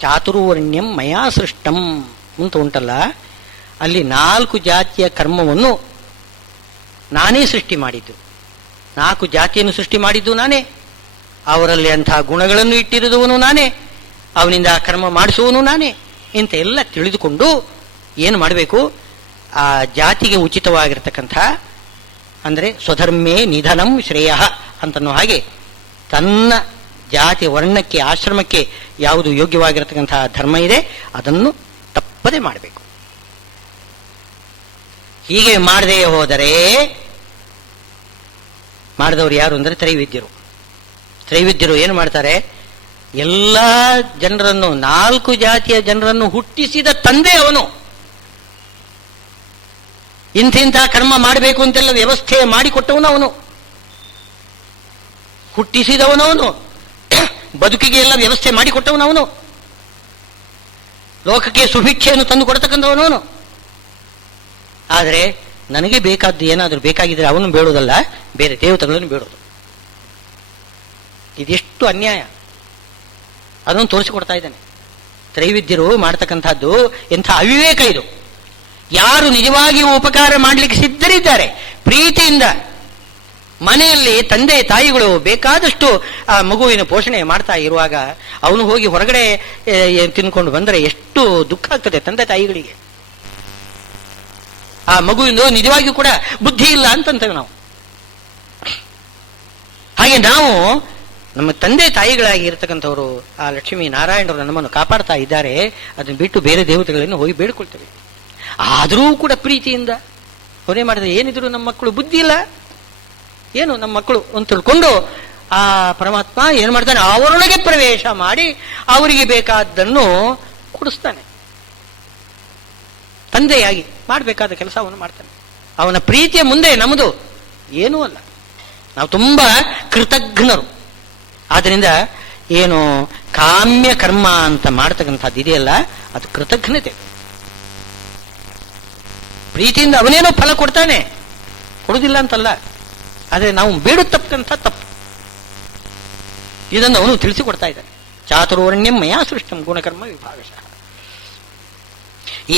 ಚಾತುರ್ವರ್ಣ್ಯಂ ಮಯಾ ಸೃಷ್ಟಂ ಅಂತ ಉಂಟಲ್ಲ, ಅಲ್ಲಿ 4 ಜಾತಿಯ ಕರ್ಮವನ್ನು ನಾನೇ ಸೃಷ್ಟಿ ಮಾಡಿದ್ದು. 4 ಜಾತಿಯನ್ನು ಸೃಷ್ಟಿ ಮಾಡಿದ್ದು ನಾನೇ, ಅವರಲ್ಲಿ ಅಂತಹ ಗುಣಗಳನ್ನು ಇಟ್ಟಿರುವವನು ನಾನೇ, ಅವನಿಂದ ಕರ್ಮ ಮಾಡಿಸುವವನು ನಾನೇ ಇಂತ ಎಲ್ಲ ತಿಳಿದುಕೊಂಡು ಏನು ಮಾಡಬೇಕು? ಆ ಜಾತಿಗೆ ಉಚಿತವಾಗಿರ್ತಕ್ಕಂಥ, ಅಂದರೆ ಸ್ವಧರ್ಮೇ ನಿಧನಂ ಶ್ರೇಯ ಅಂತನ್ನೋ ಹಾಗೆ ತನ್ನ ಜಾತಿ ವರ್ಣಕ್ಕೆ ಆಶ್ರಮಕ್ಕೆ ಯಾವುದು ಯೋಗ್ಯವಾಗಿರತಕ್ಕಂತಹ ಧರ್ಮ ಇದೆ ಅದನ್ನು ತಪ್ಪದೆ ಮಾಡಬೇಕು. ಹೀಗೆ ಮಾಡದೇ ಹೋದರೆ ಮಾಡಿದವರು ಯಾರು ಅಂದರೆ ತ್ರೈವಿದ್ಯರು ಏನು ಮಾಡ್ತಾರೆ? ಎಲ್ಲ ಜನರನ್ನು, 4 ಜಾತಿಯ ಜನರನ್ನು ಹುಟ್ಟಿಸಿದ ತಂದೆ ಅವನು. ಇಂಥ ಕರ್ಮ ಮಾಡಬೇಕು ಅಂತೆಲ್ಲ ವ್ಯವಸ್ಥೆ ಮಾಡಿಕೊಟ್ಟವನು ಅವನು, ಹುಟ್ಟಿಸಿದವನವನು, ಬದುಕಿಗೆ ಎಲ್ಲ ವ್ಯವಸ್ಥೆ ಮಾಡಿಕೊಟ್ಟವನವನು, ಲೋಕಕ್ಕೆ ಸುಭಿಕ್ಷೆಯನ್ನು ತಂದು ಕೊಡ್ತಕ್ಕಂಥವನವನು. ಆದರೆ ನನಗೆ ಬೇಕಾದ್ದು ಏನಾದರೂ ಬೇಕಾಗಿದ್ರೆ ಅವನು ಬೇಡೋದಲ್ಲ, ಬೇರೆ ದೇವತೆಗಳನ್ನು ಬೇಡೋದು. ಇದೆಷ್ಟು ಅನ್ಯಾಯ, ಅದನ್ನು ತೋರಿಸಿಕೊಡ್ತಾ ಇದ್ದಾನೆ. ತ್ರೈವಿದ್ಯರು ಮಾಡ್ತಕ್ಕಂಥದ್ದು ಎಂಥ ಅವಿವೇಕ ಇದು. ಯಾರು ನಿಜವಾಗಿಯೂ ಉಪಕಾರ ಮಾಡಲಿಕ್ಕೆ ಸಿದ್ಧರಿದ್ದಾರೆ, ಪ್ರೀತಿಯಿಂದ ಮನೆಯಲ್ಲಿ ತಂದೆ ತಾಯಿಗಳು ಬೇಕಾದಷ್ಟು ಆ ಮಗುವಿನ ಪೋಷಣೆ ಮಾಡ್ತಾ ಇರುವಾಗ ಅವನು ಹೋಗಿ ಹೊರಗಡೆ ತಿನ್ಕೊಂಡು ಬಂದರೆ ಎಷ್ಟು ದುಃಖ ಆಗ್ತದೆ ತಂದೆ ತಾಯಿಗಳಿಗೆ. ಆ ಮಗುವಿನ ನಿಜವಾಗಿಯೂ ಕೂಡ ಬುದ್ಧಿ ಇಲ್ಲ ಅಂತಂತೇವೆ ನಾವು. ಹಾಗೆ ನಾವು ನಮ್ಮ ತಂದೆ ತಾಯಿಗಳಾಗಿ ಇರತಕ್ಕಂಥವರು ಆ ಲಕ್ಷ್ಮೀ ನಾರಾಯಣರು ನಮ್ಮನ್ನು ಕಾಪಾಡ್ತಾ ಇದ್ದಾರೆ, ಅದನ್ನು ಬಿಟ್ಟು ಬೇರೆ ದೇವತೆಗಳನ್ನು ಹೋಗಿ ಬೇಡ್ಕೊಳ್ತೇವೆ. ಆದರೂ ಕೂಡ ಪ್ರೀತಿಯಿಂದ ಹೊರೆ ಮಾಡಿದ್ರೆ ಏನಿದ್ರು ನಮ್ಮ ಮಕ್ಕಳು ಬುದ್ಧಿ ಇಲ್ಲ, ಏನು ನಮ್ಮ ಮಕ್ಕಳು ಅಂತ ತಿಳ್ಕೊಂಡು ಆ ಪರಮಾತ್ಮ ಏನು ಮಾಡ್ತಾನೆ? ಅವರೊಳಗೆ ಪ್ರವೇಶ ಮಾಡಿ ಅವರಿಗೆ ಬೇಕಾದ್ದನ್ನು ಕೊಡಿಸ್ತಾನೆ. ತಂದೆಯಾಗಿ ಮಾಡಬೇಕಾದ ಕೆಲಸವನ್ನು ಮಾಡ್ತಾನೆ. ಅವನ ಪ್ರೀತಿಯ ಮುಂದೆ ನಮ್ಮದು ಏನೂ ಅಲ್ಲ. ನಾವು ತುಂಬಾ ಕೃತಜ್ಞರು. ಆದ್ದರಿಂದ ಏನು ಕಾಮ್ಯ ಕರ್ಮ ಅಂತ ಮಾಡ್ತಕ್ಕಂಥದ್ದು ಇದೆಯಲ್ಲ, ಅದು ಕೃತಜ್ಞತೆ. ಪ್ರೀತಿಯಿಂದ ಅವನೇನೋ ಫಲ ಕೊಡ್ತಾನೆ, ಕೊಡುವುದಿಲ್ಲ ಅಂತಲ್ಲ, ಆದರೆ ನಾವು ಬೇಡುತ್ತಕ್ಕಂಥ ತಪ್ಪು. ಇದನ್ನು ಅವನು ತಿಳಿಸಿಕೊಡ್ತಾ ಇದ್ದಾನೆ. ಚಾತುರ್ವರ್ಣ್ಯಂ ಮಯಾ ಸೃಷ್ಟಂ ಗುಣಕರ್ಮ ವಿಭಾಗಶಃ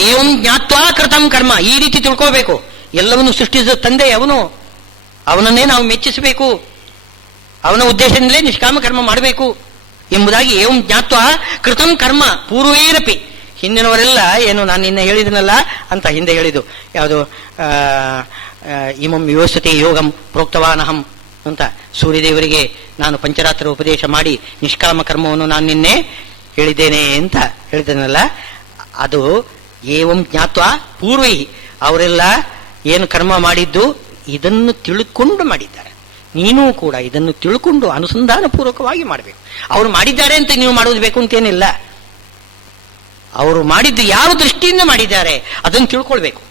ಏವಂ ಜ್ಞಾತ್ವಾ ಕೃತಂ ಕರ್ಮ. ಈ ರೀತಿ ತಿಳ್ಕೋಬೇಕು. ಎಲ್ಲವನ್ನು ಸೃಷ್ಟಿಸಿದ ತಂದೆ ಅವನು, ಅವನನ್ನೇ ನಾವು ಮೆಚ್ಚಿಸಬೇಕು, ಅವನ ಉದ್ದೇಶದಿಂದಲೇ ನಿಷ್ಕಾಮ ಕರ್ಮ ಮಾಡಬೇಕು ಎಂಬುದಾಗಿ ಏವಂ ಜ್ಞಾತ್ವಾ ಕೃತಂ ಕರ್ಮ ಪೂರ್ವೇರಪಿ. ಹಿಂದಿನವರೆಲ್ಲ ಏನು ನಾನು ನಿನ್ನೆ ಹೇಳಿದನಲ್ಲ ಅಂತ ಹಿಂದೆ ಹೇಳಿದ್ದು ಯಾವುದು, ಇಮಂ ಯೋಸತೆ ಯೋಗಂ ಪ್ರೋಕ್ತವಾನಹಂ ಅಂತ ಸೂರ್ಯದೇವರಿಗೆ ನಾನು ಪಂಚರಾತ್ರ ಉಪದೇಶ ಮಾಡಿ ನಿಷ್ಕಾಮ ಕರ್ಮವನ್ನು ನಾನು ನಿನ್ನೆ ಹೇಳಿದ್ದೇನೆ ಅಂತ ಹೇಳಿದನಲ್ಲ, ಅದು ಏವಂ ಜ್ಞಾತ್ವಾ ಪೂರ್ವೈ. ಅವರೆಲ್ಲ ಏನು ಕರ್ಮ ಮಾಡಿದ್ದು ಇದನ್ನು ತಿಳ್ಕೊಂಡು ಮಾಡಿದ್ದಾರೆ. ನೀನೂ ಕೂಡ ಇದನ್ನು ತಿಳ್ಕೊಂಡು ಅನುಸಂಧಾನ ಪೂರ್ವಕವಾಗಿ ಮಾಡಬೇಕು. ಅವರು ಮಾಡಿದ್ದಾರೆ ಅಂತ ನೀವು ಮಾಡೋದು ಬೇಕು ಅಂತೇನಿಲ್ಲ. ಅವರು ಮಾಡಿದ್ದು ಯಾವ ದೃಷ್ಟಿಯಿಂದ ಮಾಡಿದ್ದಾರೆ ಅದನ್ನು ತಿಳ್ಕೊಳ್ಬೇಕು.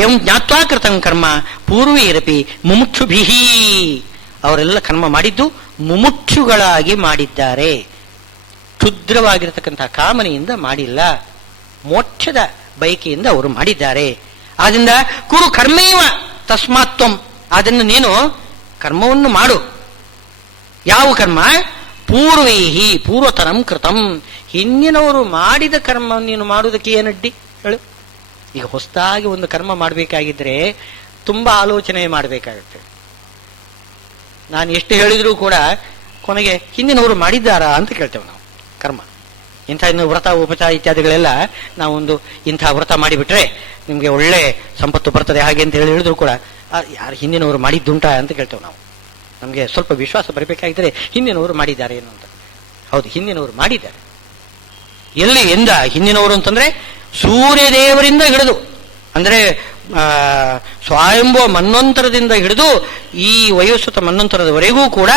ಏಂ ಜ್ಞಾತ್ವಾ ಕೃತಂ ಕರ್ಮ ಪೂರ್ವೈರಪಿ ಮುಮುಕ್ಷುಭಿಹಿ, ಅವರೆಲ್ಲ ಕರ್ಮ ಮಾಡಿದ್ದು ಮುಮುಕ್ಷುಗಳಾಗಿ ಮಾಡಿದ್ದಾರೆ. ಕ್ಷುದ್ರವಾಗಿರತಕ್ಕಂತಹ ಕಾಮನೆಯಿಂದ ಮಾಡಿಲ್ಲ, ಮೋಕ್ಷದ ಬಯಕೆಯಿಂದ ಅವರು ಮಾಡಿದ್ದಾರೆ. ಆದ್ರಿಂದ ಕುರು ಕರ್ಮೇವ ತಸ್ಮಾತ್ವಂ, ಅದನ್ನು ನೀನು ಕರ್ಮವನ್ನು ಮಾಡು. ಯಾವ ಕರ್ಮ? ಪೂರ್ವೈಹಿ ಪೂರ್ವತರಂ ಕೃತಂ, ಹಿಂದಿನವರು ಮಾಡಿದ ಕರ್ಮ ನೀನು ಮಾಡುವುದಕ್ಕೆ ಏನಡ್ಡಿ ಹೇಳು. ಈಗ ಹೊಸದಾಗಿ ಒಂದು ಕರ್ಮ ಮಾಡಬೇಕಾಗಿದ್ರೆ ತುಂಬಾ ಆಲೋಚನೆ ಮಾಡಬೇಕಾಗುತ್ತೆ. ನಾನು ಎಷ್ಟು ಹೇಳಿದರೂ ಕೂಡ ಕೊನೆಗೆ ಹಿಂದಿನವರು ಮಾಡಿದ್ದಾರಾ ಅಂತ ಕೇಳ್ತೇವೆ ನಾವು. ಕರ್ಮ ಇಂಥ ಇನ್ನು ವ್ರತ ಉಪಚಾರ ಇತ್ಯಾದಿಗಳೆಲ್ಲ ನಾವೊಂದು ಇಂಥ ವ್ರತ ಮಾಡಿಬಿಟ್ರೆ ನಿಮಗೆ ಒಳ್ಳೆ ಸಂಪತ್ತು ಬರ್ತದೆ ಹಾಗೆ ಅಂತ ಹೇಳಿದ್ರು ಕೂಡ ಯಾರು ಹಿಂದಿನವರು ಮಾಡಿದ್ದುಂಟಾ ಅಂತ ಕೇಳ್ತೇವೆ ನಾವು. ನಮಗೆ ಸ್ವಲ್ಪ ವಿಶ್ವಾಸ ಬರಬೇಕಾಗಿದ್ರೆ ಹಿಂದಿನವರು ಮಾಡಿದ್ದಾರೆ ಏನು ಅಂತ. ಹೌದು, ಹಿಂದಿನವರು ಮಾಡಿದ್ದಾರೆ. ಎಲ್ಲಿ ಎಂದ ಹಿಂದಿನವರು ಅಂತಂದ್ರೆ ಸೂರ್ಯದೇವರಿಂದ ಹಿಡಿದು, ಅಂದ್ರೆ ಸ್ವಯಂಭವ ಮನ್ವಂತರದಿಂದ ಹಿಡಿದು ಈ ವಯೋಸ್ವತ ಮನ್ವಂತರದವರೆಗೂ ಕೂಡ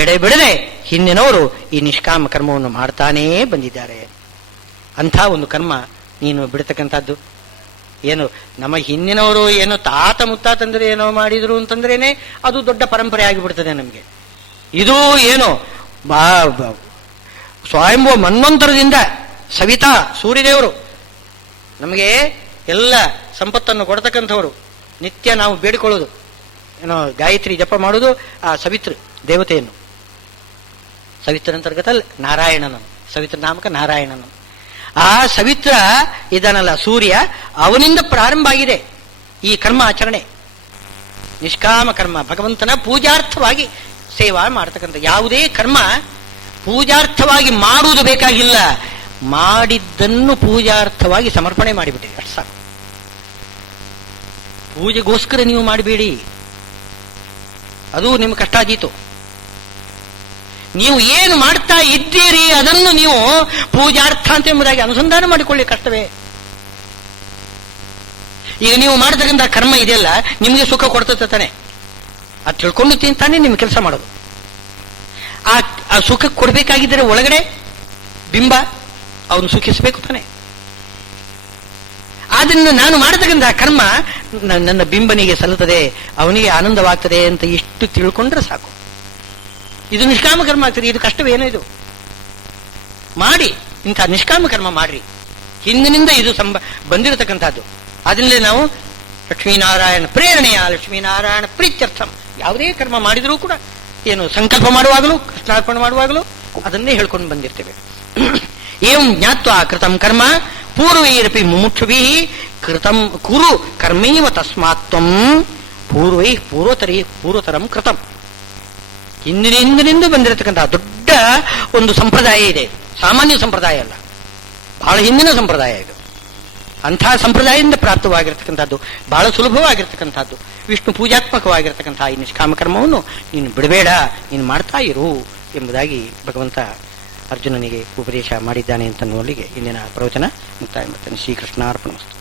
ಎಡೆಬಿಡದೆ ಹಿಂದಿನವರು ಈ ನಿಷ್ಕಾಮ ಕರ್ಮವನ್ನು ಮಾಡ್ತಾನೇ ಬಂದಿದ್ದಾರೆ. ಅಂಥ ಒಂದು ಕರ್ಮ ನೀನು ಬಿಡ್ತಕ್ಕಂಥದ್ದು ಏನು? ನಮ್ಮ ಹಿಂದಿನವರು ಏನೋ ತಾತ ಮುತ್ತಾತಂದ್ರೆ ಏನೋ ಮಾಡಿದ್ರು ಅಂತಂದ್ರೇನೆ ಅದು ದೊಡ್ಡ ಪರಂಪರೆ ಆಗಿಬಿಡ್ತದೆ ನಮಗೆ. ಇದು ಏನು ಸ್ವಯಂಭವ ಮನ್ವಂತರದಿಂದ ಸವಿತಾ ಸೂರ್ಯದೇವರು ನಮಗೆ ಎಲ್ಲ ಸಂಪತ್ತನ್ನು ಕೊಡ್ತಕ್ಕಂಥವರು. ನಿತ್ಯ ನಾವು ಬೇಡಿಕೊಳ್ಳೋದು ಏನೋ ಗಾಯತ್ರಿ ಜಪ ಮಾಡೋದು ಆ ಸವಿತೃ ದೇವತೆಯನ್ನು. ಸವಿತ್ರನಂತರ್ಗತ ನಾರಾಯಣನನ್ನು, ಸವಿತ್ರ ನಾಮಕ ನಾರಾಯಣನನ್ನು. ಆ ಸವಿತ್ರ ಇದನ್ನಲ್ಲ ಸೂರ್ಯ, ಅವನಿಂದ ಪ್ರಾರಂಭ ಆಗಿದೆ ಈ ಕರ್ಮ ಆಚರಣೆ. ನಿಷ್ಕಾಮ ಕರ್ಮ, ಭಗವಂತನ ಪೂಜಾರ್ಥವಾಗಿ ಸೇವಾ ಮಾಡ್ತಕ್ಕಂಥ ಯಾವುದೇ ಕರ್ಮ ಪೂಜಾರ್ಥವಾಗಿ ಮಾಡುವುದು ಬೇಕಾಗಿಲ್ಲ, ಮಾಡಿದ್ದನ್ನು ಪೂಜಾರ್ಥವಾಗಿ ಸಮರ್ಪಣೆ ಮಾಡಿಬಿಟ್ಟಿದೆ ಅಷ್ಟು ಸಾಕು. ಪೂಜೆಗೋಸ್ಕರ ನೀವು ಮಾಡಬೇಡಿ, ಅದು ನಿಮ್ಮ ಕಷ್ಟ ಆದೀತು. ನೀವು ಏನು ಮಾಡ್ತಾ ಇದ್ದೀರಿ ಅದನ್ನು ನೀವು ಪೂಜಾರ್ಥ ಅಂತ ಎಂಬುದಾಗಿ ಅನುಸಂಧಾನ ಮಾಡಿಕೊಳ್ಳಿ ಕಷ್ಟವೇ. ಈಗ ನೀವು ಮಾಡತಕ್ಕಂಥ ಕರ್ಮ ಇದೆಯಲ್ಲ ನಿಮಗೆ ಸುಖ ಕೊಡ್ತದೆ ತಾನೆ, ಅದು ತಿಳ್ಕೊಂಡು ತಿಂತಾನೆ ನಿಮ್ಮ ಕೆಲಸ ಮಾಡೋದು. ಆ ಸುಖ ಕೊಡಬೇಕಾಗಿದ್ದರೆ ಒಳಗಡೆ ಬಿಂಬ ಅವನು ಸುಖಿಸಬೇಕು ತಾನೆ. ಆದ್ರಿಂದ ನಾನು ಮಾಡತಕ್ಕಂಥ ಕರ್ಮ ನನ್ನ ಬಿಂಬನಿಗೆ ಸಲ್ಲುತ್ತದೆ, ಅವನಿಗೆ ಆನಂದವಾಗ್ತದೆ ಅಂತ ಇಷ್ಟು ತಿಳ್ಕೊಂಡ್ರೆ ಸಾಕು. ಇದು ನಿಷ್ಕಾಮ ಕರ್ಮ ಆಗ್ತದೆ. ಇದು ಕಷ್ಟವೇನೋ, ಇದು ಮಾಡಿ ಇಂಥ ನಿಷ್ಕಾಮ ಕರ್ಮ ಮಾಡ್ರಿ. ಹಿಂದಿನಿಂದ ಇದು ಬಂದಿರತಕ್ಕಂಥದ್ದು. ಆದ್ರಿಂದ ನಾವು ಲಕ್ಷ್ಮೀನಾರಾಯಣ ಪ್ರೇರಣೆಯ ಲಕ್ಷ್ಮೀನಾರಾಯಣ ಪ್ರೀತ್ಯರ್ಥಂ ಯಾವುದೇ ಕರ್ಮ ಮಾಡಿದರೂ ಕೂಡ ಏನು ಸಂಕಲ್ಪ ಮಾಡುವಾಗಲೂ ಕೃಷ್ಣಾರ್ಪಣೆ ಮಾಡುವಾಗಲೂ ಅದನ್ನೇ ಹೇಳ್ಕೊಂಡು ಬಂದಿರ್ತೇವೆ. ಏಂ ಜ್ಞಾತ್ವಾ ಕೃತಂ ಕರ್ಮ ಪೂರ್ವೈರಪಿ ಮುಮುಕ್ಷುಭಿಃ ಕೃತಂ ಕುರು ಕರ್ಮೈವ ತಸ್ಮಾತ್ವಂ ಪೂರ್ವೈ ಪೂರ್ವತರಂ ಕೃತಂ. ಹಿಂದಿನಿಂದ ಬಂದಿರತಕ್ಕಂತಹ ದೊಡ್ಡ ಒಂದು ಸಂಪ್ರದಾಯ ಇದೆ, ಸಾಮಾನ್ಯ ಸಂಪ್ರದಾಯ ಅಲ್ಲ, ಬಹಳ ಹಿಂದಿನ ಸಂಪ್ರದಾಯ ಇದು. ಅಂಥ ಸಂಪ್ರದಾಯದಿಂದ ಪ್ರಾಪ್ತವಾಗಿರ್ತಕ್ಕಂಥದ್ದು, ಬಹಳ ಸುಲಭವಾಗಿರ್ತಕ್ಕಂಥದ್ದು, ವಿಷ್ಣು ಪೂಜಾತ್ಮಕವಾಗಿರ್ತಕ್ಕಂತಹ ಈ ನಿಷ್ಕಾಮ ಕರ್ಮವನ್ನು ನೀನು ಬಿಡಬೇಡ, ನೀನು ಮಾಡ್ತಾ ಇರು ಎಂಬುದಾಗಿ ಭಗವಂತ ಅರ್ಜುನನಿಗೆ ಉಪದೇಶ ಮಾಡಿದ್ದಾನೆ ಅಂತನ್ನುವಲ್ಲಿಗೆ ಇಂದಿನ ಪ್ರವಚನ ಮುಕ್ತಾಯ ಮಾಡ್ತಾನೆ. ಶ್ರೀಕೃಷ್ಣಾರ್ಪಣಮಸ್ತು.